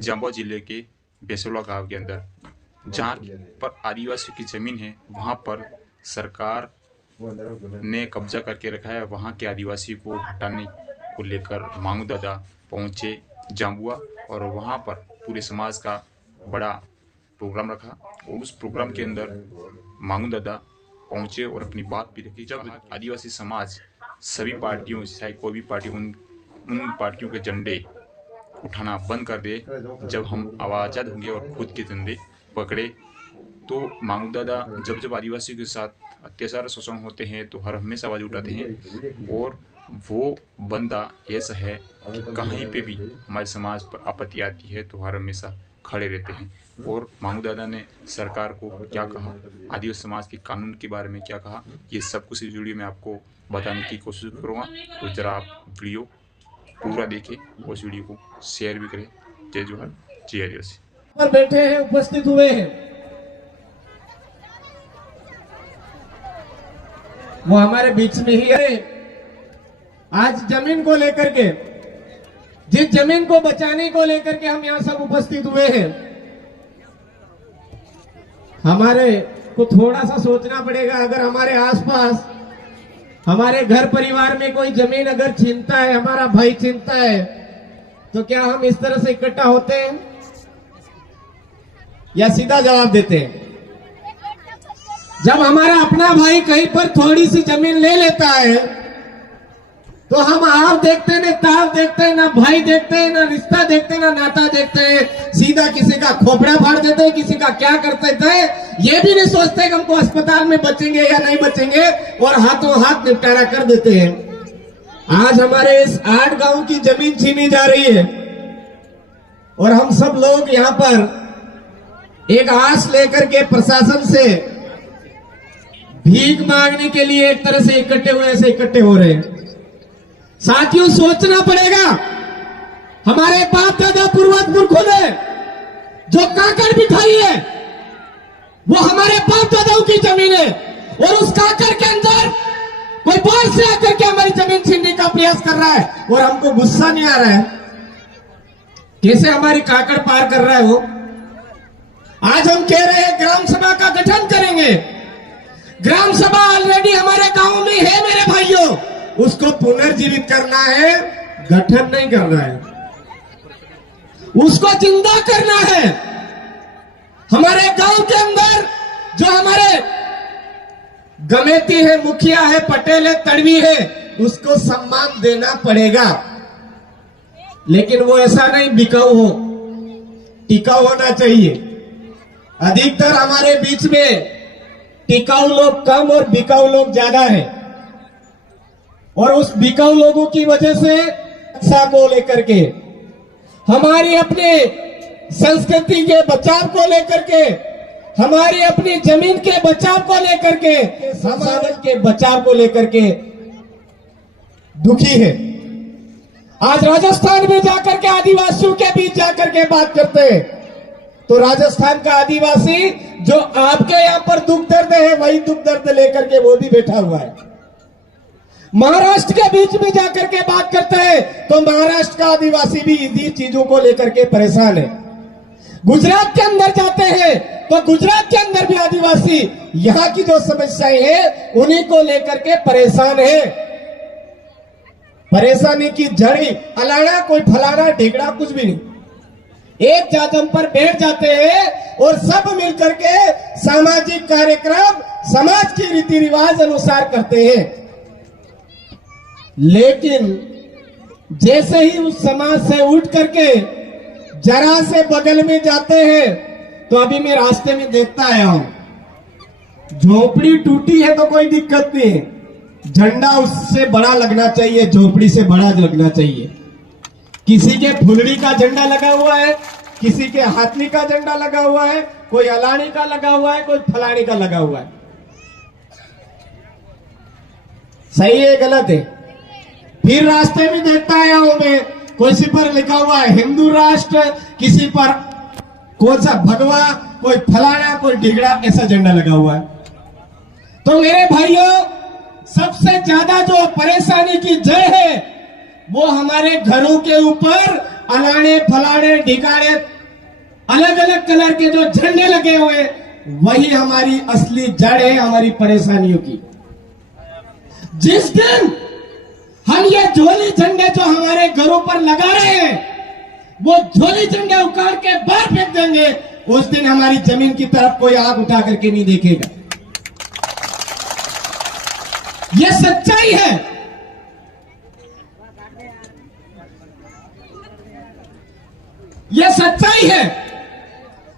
जांबुआ जिले के बेसोला गांव के अंदर जहां पर आदिवासियों की जमीन है, वहां पर सरकार ने कब्जा करके रखा है। वहां के आदिवासी को हटाने को लेकर मांगू दादा पहुंचे जांबुआ और वहां पर पूरे समाज का बड़ा प्रोग्राम रखा और उस प्रोग्राम के अंदर मांगू दादा पहुंचे और अपनी बात भी रखी। जब आदिवासी समाज सभी पार्टियों, चाहे कोई भी पार्टी, उन पार्टियों के झंडे उठाना बंद कर दे, जब हम आवाज़ होंगे और खुद के झंडे पकड़े, तो मांगू दादा जब आदिवासियों के साथ अत्याचार शोषण होते हैं तो हर हमेशा आवाज़ उठाते हैं। और वो बंदा ऐसा है कि कहीं पे भी हमारे समाज पर आपत्ति आती है तो हर हमेशा खड़े रहते हैं। और मांगू दादा ने सरकार को क्या कहा, आदिवासी समाज के कानून के बारे में क्या कहा, ये सब कुछ इस वीडियो में आपको बताने की कोशिश करूँगा। तो जरा आप वीडियो पूरा देखें और उस वीडियो को शेयर भी करें। जय जोहार, जय आदिवासी। पर बैठे हैं, उपस्थित हुए हैं, वो हमारे बीच में ही है। आज जमीन को लेकर के, जिस जमीन को बचाने को लेकर के हम यहाँ सब उपस्थित हुए हैं, हमारे को थोड़ा सा सोचना पड़ेगा। अगर हमारे आसपास, हमारे घर परिवार में कोई जमीन अगर छीनता है, हमारा भाई छीनता है, तो क्या हम इस तरह से इकट्ठा होते हैं या सीधा जवाब देते हैं? जब हमारा अपना भाई कहीं पर थोड़ी सी जमीन ले लेता है तो हम आप देखते हैं, ना ताप देखते हैं, ना भाई देखते हैं, ना रिश्ता देखते हैं, ना नाता देखते हैं, सीधा किसी का खोपड़ा फाड़ देते हैं, किसी का क्या कर देते हैं, ये भी नहीं सोचते कि हमको अस्पताल में बचेंगे या नहीं बचेंगे, और हाथों हाथ निपटारा कर देते हैं। आज हमारे इस 8 गांव की जमीन छीनी जा रही है और हम सब लोग यहाँ पर एक आस लेकर के प्रशासन से भीख मांगने के लिए एक तरह से इकट्ठे हो रहे हैं। साथियों, सोचना पड़ेगा, हमारे बाप दादा पूर्वज पुरखों ने जो काकड़ बिठाई है वो हमारे बाप दादाओं की जमीन है, और उस काकड़ के अंदर कोई बाहर से आकर के हमारी जमीन छीनने का प्रयास कर रहा है और हमको गुस्सा नहीं आ रहा है। कैसे हमारी काकड़ पार कर रहा है वो? आज हम कह रहे हैं ग्राम सभा का गठन करेंगे। ग्राम सभा ऑलरेडी हमारे गांव में है मेरे भाइयों, उसको पुनर्जीवित करना है, गठन नहीं करना है, उसको जिंदा करना है। हमारे गांव के अंदर जो हमारे गमेती है, मुखिया है, पटेल है, तड़वी है, उसको सम्मान देना पड़ेगा। लेकिन वो ऐसा नहीं बिकाऊ हो, टिकाऊ होना चाहिए। अधिकतर हमारे बीच में टिकाऊ लोग कम और बिकाऊ लोग ज्यादा है, और उस बिकाऊ लोगों की वजह से शिक्षा को लेकर के, हमारी अपनी संस्कृति के बचाव को लेकर के, हमारी अपनी जमीन के बचाव को लेकर के, संसाधन के बचाव को लेकर के दुखी है। आज राजस्थान में जाकर के आदिवासियों के बीच जाकर के बात करते हैं तो राजस्थान का आदिवासी जो आपके यहाँ पर दुख दर्द है, वही दुख दर्द लेकर के वो भी बैठा हुआ है। महाराष्ट्र के बीच में जाकर के बात करते हैं तो महाराष्ट्र का आदिवासी भी इन्हीं चीजों को लेकर के परेशान है। गुजरात के अंदर जाते हैं तो गुजरात के अंदर भी आदिवासी यहाँ की जो समस्याएं हैं उन्हीं को लेकर के परेशान है। परेशानी की जड़ी अलाना, कोई फलाना ढिगड़ा कुछ भी नहीं, एक जाजम पर बैठ जाते हैं और सब मिलकर के सामाजिक कार्यक्रम समाज की रीति रिवाज अनुसार करते हैं। लेकिन जैसे ही उस समाज से उठ करके जरा से बगल में जाते हैं तो अभी मैं रास्ते में देखता आया हूं, झोपड़ी टूटी है तो कोई दिक्कत नहीं है, झंडा उससे बड़ा लगना चाहिए, झोपड़ी से बड़ा लगना चाहिए। किसी के फुलड़ी का झंडा लगा हुआ है, किसी के हाथनी का झंडा लगा हुआ है, कोई अलानी का लगा हुआ है, कोई फलानी का लगा हुआ है। सही है गलत है? फिर रास्ते में देखता आया हूं मैं, किसी पर लिखा हुआ है हिंदू राष्ट्र, किसी पर कौन सा भगवा, कोई फलाना, कोई ढिगड़ा, ऐसा झंडा लगा हुआ है। तो मेरे भाइयों, सबसे ज्यादा जो परेशानी की जड़ है वो हमारे घरों के ऊपर अलाने फलाने ढिकाने अलग अलग कलर के जो झंडे लगे हुए, वही हमारी असली जड़ है हमारी परेशानियों की। जिस दिन हम ये झोली झंडे जो हमारे घरों पर लगा रहे हैं, वो झोली झंडे उखाड़ के बाहर फेंक देंगे, उस दिन हमारी जमीन की तरफ कोई आग उठा करके नहीं देखेगा। ये सच्चाई है। ये सच्चाई है।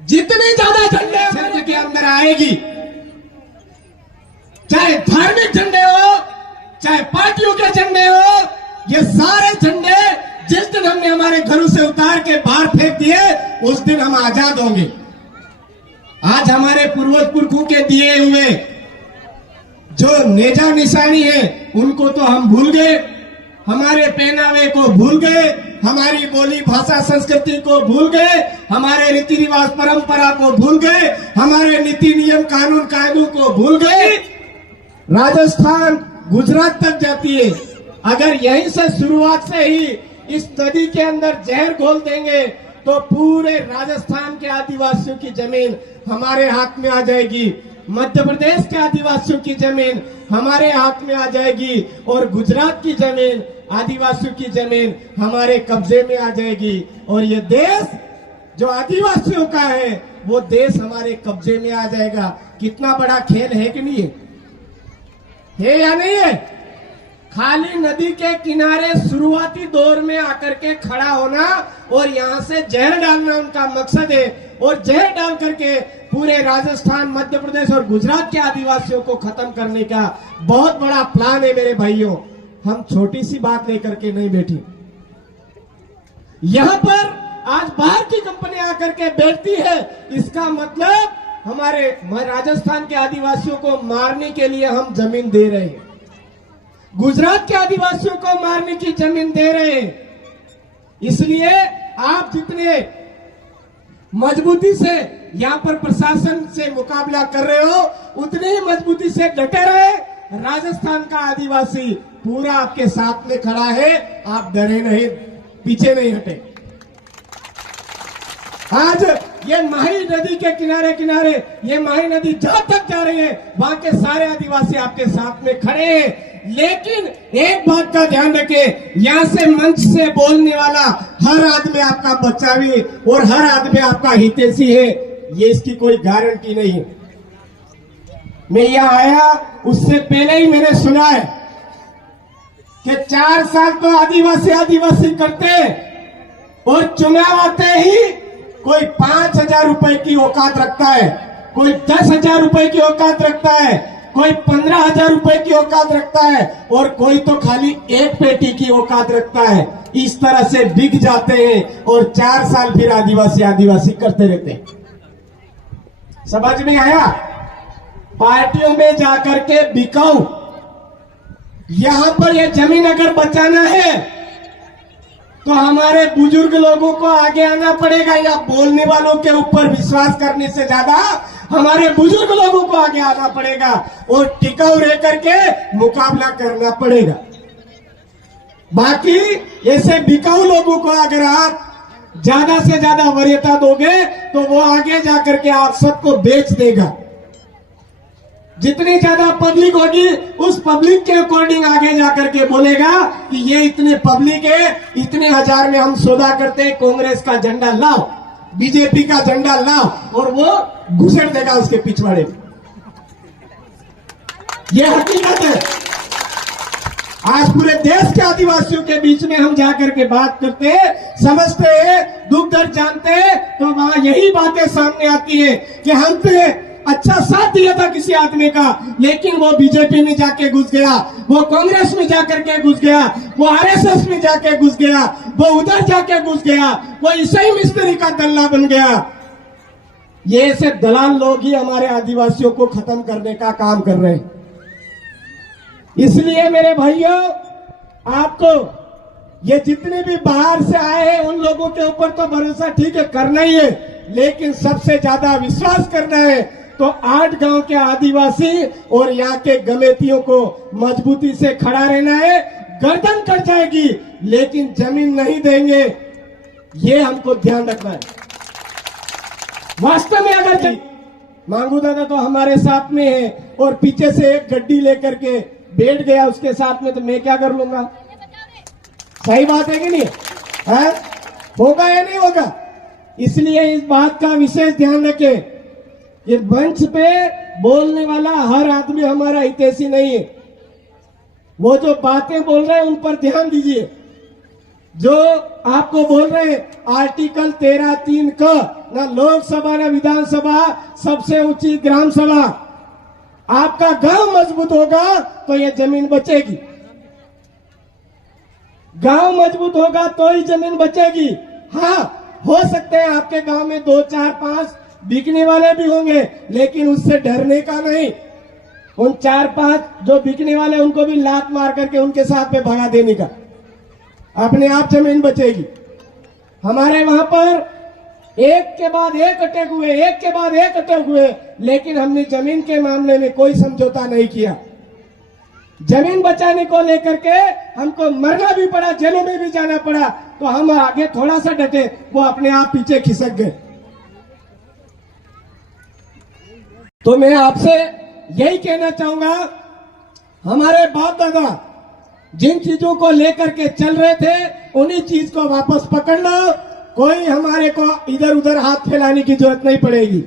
जितनी ज्यादा झंडे शहर के अंदर आएगी, चाहे धार्मिक झंडे हो, चाहे पार्टियों के झंडे हो, ये सारे झंडे जिस दिन हमने हमारे घरों से उतार के बाहर फेंक दिए, उस दिन हम आजाद होंगे। आज हमारे पूर्वज पुरखों के दिए हुए जो नेजा निशानी है, उनको तो हम भूल गए, हमारे पहनावे को भूल गए, हमारी बोली भाषा संस्कृति को भूल गए, हमारे रीति रिवाज परंपरा को भूल गए, हमारे नीति नियम कानून कायदों को भूल गए। राजस्थान गुजरात तक जाती है। अगर यहीं से शुरुआत से ही इस नदी के अंदर जहर घोल देंगे, तो पूरे राजस्थान के आदिवासियों की जमीन हमारे हाथ में आ जाएगी, मध्य प्रदेश के आदिवासियों की जमीन हमारे हाथ में आ जाएगी, और गुजरात की जमीन, आदिवासियों की जमीन हमारे कब्जे में आ जाएगी। और ये देश जो आदिवासियों का है, वो देश हमारे कब्जे में आ जाएगा। कितना बड़ा खेल है कि नहीं है या नहीं है? खाली नदी के किनारे शुरुआती दौर में आकर के खड़ा होना और यहां से जहर डालना उनका मकसद है, और जहर डाल करके पूरे राजस्थान, मध्य प्रदेश और गुजरात के आदिवासियों को खत्म करने का बहुत बड़ा प्लान है। मेरे भाइयों, हम छोटी सी बात लेकर के नहीं बैठी। यहां पर आज बाहर की कंपनी आकर के बैठती है, इसका मतलब हमारे राजस्थान के आदिवासियों को मारने के लिए हम जमीन दे रहे हैं, गुजरात के आदिवासियों को मारने की जमीन दे रहे हैं। इसलिए आप जितने मजबूती से यहां पर प्रशासन से मुकाबला कर रहे हो, उतनी ही मजबूती से डटे रहे। राजस्थान का आदिवासी पूरा आपके साथ में खड़ा है, आप डरे नहीं, पीछे नहीं हटे। आज ये माही नदी के किनारे किनारे, ये माही नदी जहां तक जा रही है, वहां के सारे आदिवासी आपके साथ में खड़े हैं। लेकिन एक बात का ध्यान रखें, यहां से मंच से बोलने वाला हर आदमी आपका बचावी और हर आदमी आपका हितैषी है, ये इसकी कोई गारंटी नहीं है। मैं यहां आया उससे पहले ही मैंने सुना है कि 4 साल तो आदिवासी आदिवासी करते, और चुनाव आते ही कोई 5,000 रुपए की औकात रखता है, कोई 10,000 रुपए की औकात रखता है, कोई 15,000 रुपए की औकात रखता है, और कोई तो खाली एक पेटी की औकात रखता है। इस तरह से बिक जाते हैं और 4 साल फिर आदिवासी आदिवासी करते रहते हैं। समझ में आया? पार्टियों में जाकर के बिकाऊ। यहां पर यह जमीन अगर बचाना है तो हमारे बुजुर्ग लोगों को आगे आना पड़ेगा, या बोलने वालों के ऊपर विश्वास करने से ज्यादा हमारे बुजुर्ग लोगों को आगे आना पड़ेगा और टिकाऊ रह करके मुकाबला करना पड़ेगा। बाकी ऐसे बिकाऊ लोगों को अगर आप ज्यादा से ज्यादा वरीयता दोगे, तो वो आगे जाकर के आप सबको बेच देगा। जितनी ज्यादा पब्लिक होगी, उस पब्लिक के अकॉर्डिंग आगे जाकर के बोलेगा कि ये इतने पब्लिक है, इतने हजार में हम सौदा करते हैं, कांग्रेस का झंडा लाओ, बीजेपी का झंडा लाओ, और वो घुसेड़ देगा उसके पिछवाड़े में। ये हकीकत है। आज पूरे देश के आदिवासियों के बीच में हम जाकर के बात करते हैं, समझते हैं, दुख दर्द जानते हैं, तो वहां यही बातें सामने आती है कि हम पे अच्छा साथ दिया था किसी आदमी का, लेकिन वो बीजेपी में जाके घुस गया, वो कांग्रेस में जाकर के घुस गया, वो आरएसएस में जाके घुस गया, वो उधर जाके घुस गया, वो ईसाई मिस्त्री का दल्ला बन गया। ये ऐसे दलाल लोग ही हमारे आदिवासियों को खत्म करने का काम कर रहे हैं। इसलिए मेरे भाइयों, आपको ये जितने भी बाहर से आए हैं, उन लोगों के ऊपर तो भरोसा ठीक है करना ही है, लेकिन सबसे ज्यादा विश्वास करना है तो 8 गांव के आदिवासी और यहाँ के गमेतियों को मजबूती से खड़ा रहना है। गर्दन कट जाएगी लेकिन जमीन नहीं देंगे। ये हमको ध्यान रखना है। वास्तव में अगर मांगू दादा तो हमारे साथ में है और पीछे से एक गड्डी लेकर के बैठ गया उसके साथ में, तो मैं क्या कर लूंगा? सही बात है कि नहीं है? होगा या नहीं होगा? इसलिए इस बात का विशेष ध्यान रखें कि मंच पे बोलने वाला हर आदमी हमारा हितैषी नहीं है। वो जो बातें बोल रहे हैं उन पर ध्यान दीजिए। जो आपको बोल रहे हैं आर्टिकल 13(3) का, ना लोकसभा ना विधानसभा, सबसे ऊंची ग्राम सभा। आपका गांव मजबूत होगा तो ये जमीन बचेगी। गांव मजबूत होगा तो ही जमीन बचेगी। हाँ, हो सकते हैं आपके गांव में 2, 4, 5 बिकने वाले भी होंगे, लेकिन उससे डरने का नहीं। उन 4-5 जो बिकने वाले उनको भी लात मार करके उनके साथ में भगा देने का, अपने आप जमीन बचेगी। हमारे वहां पर एक के बाद एक अटैक हुए, एक के बाद एक अटैक हुए, लेकिन हमने जमीन के मामले में कोई समझौता नहीं किया। जमीन बचाने को लेकर के हमको मरना भी पड़ा, जेलों में भी जाना पड़ा, तो हम आगे थोड़ा सा डटे, वो अपने आप पीछे खिसक गए। तो मैं आपसे यही कहना चाहूंगा, हमारे बाप दादा जिन चीजों को लेकर के चल रहे थे उन्हीं चीज को वापस पकड़ लो। कोई हमारे को इधर उधर हाथ फैलाने की जरूरत नहीं पड़ेगी।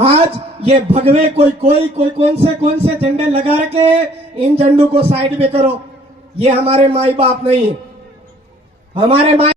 आज ये भगवे कोई कौन से झंडे लगा रखे, इन झंडों को साइड में करो। ये हमारे माई बाप नहीं है। हमारे माई